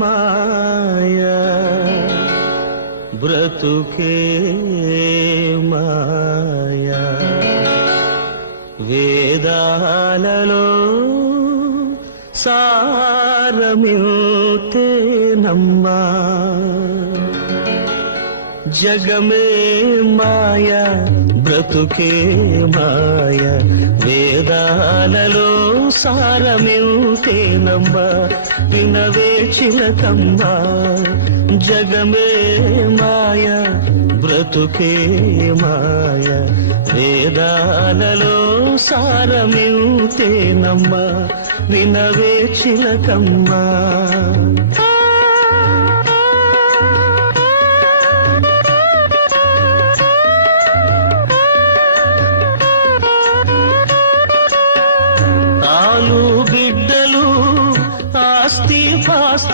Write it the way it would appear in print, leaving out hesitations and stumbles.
మాయా బ్రతుకే మాయా వేదాలలో సారమిల్తేనమ్మా జగమే మాయా బ్రతుకే మాయా వేదాలలో సారమిల్తేనమ్మా వినవే చిలకమ్మా జగమే మాయా బ్రతుకే మాయా వేదాలలో సారమిల్తేనమ్మా వినవే చిలకమ్మా